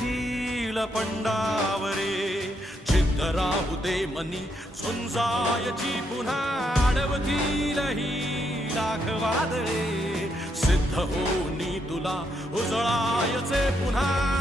hill पंडावरे जिद्द राहू दे मनी झुंजायची पुन्हा अडवतील ही लाख वादळे सिद्ध होनी तुला उजळायचे पुन्हा